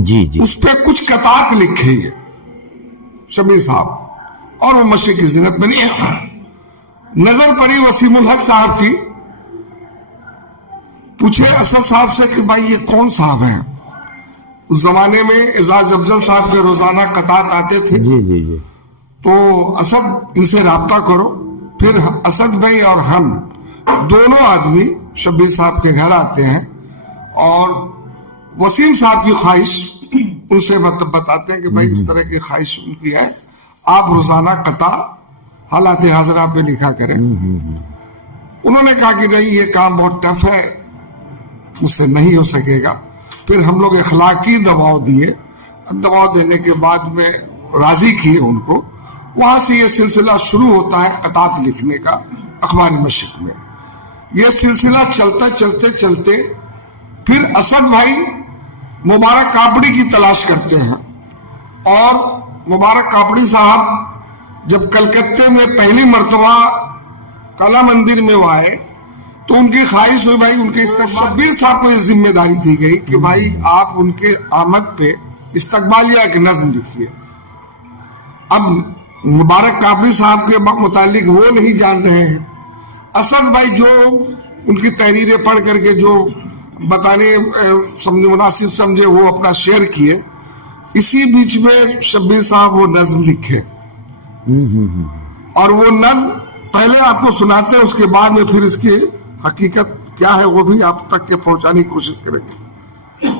جی جی اس پہ کچھ قطعات لکھے یہ شبیر صاحب، اور وہ مشرق کی زینت بنی. نظر پڑی وسیم الحق صاحب کی، پوچھے اسد صاحب سے کہ بھائی یہ کون صاحب ہیں؟ اس زمانے میں اعزاز افضل صاحب کے روزانہ قطعات آتے تھے، جی جی جی تو اسد ان سے رابطہ کرو. پھر اسد بھائی اور ہم دونوں آدمی شبیر صاحب کے گھر آتے ہیں اور وسیم صاحب کی خواہش ان سے مطلب بتاتے ہیں کہ بھائی اس طرح کی خواہش ان کی ہے، آپ روزانہ قطع حالات حاضرہ پہ لکھا کریں. انہوں نے کہا کہ نہیں یہ کام بہت ٹف ہے، مجھ سے نہیں ہو سکے گا. پھر ہم لوگ اخلاقی دباؤ دیے، دباؤ دینے کے بعد میں راضی کیے ان کو. وہاں سے یہ سلسلہ شروع ہوتا ہے قطعات لکھنے کا اخبار مشرق میں. یہ سلسلہ چلتے چلتے چلتے پھر اسد بھائی مبارک کاپڑی کی تلاش کرتے ہیں، اور مبارک کاپڑی صاحب جب کلکتے میں پہلی مرتبہ کلا مندر میں وہ آئے تو ان کی خواہش ہوئی بھائی ان کے شبیر صاحب کو یہ ذمہ داری دی گئی کہ بھائی آپ ان کے آمد پہ استقبالیہ کی نظم لکھیے. اب مبارک کاپڑی صاحب کے متعلق وہ نہیں جان رہے ہیں، اسد بھائی جو ان کی تحریریں پڑھ کر کے جو بتانے مناسب سمجھے وہ اپنا شیئر کیے. اسی بیچ میں شبیر صاحب وہ نظم لکھے، اور وہ نظم پہلے آپ کو سناتے ہیں، اس کے بعد میں پھر اس کی حقیقت کیا ہے وہ بھی آپ تک کے پہنچانے کی کوشش کریں گے.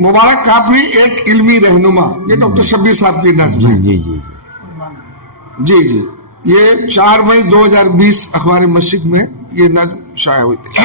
مبارک کاپڑی ایک علمی رہنما، یہ ڈاکٹر شبیر صاحب کی نظم ہے. جی جی جی جی یہ 4 مئی 2020 اخبار مشرق میں یہ نظم شائع ہوئی تھی.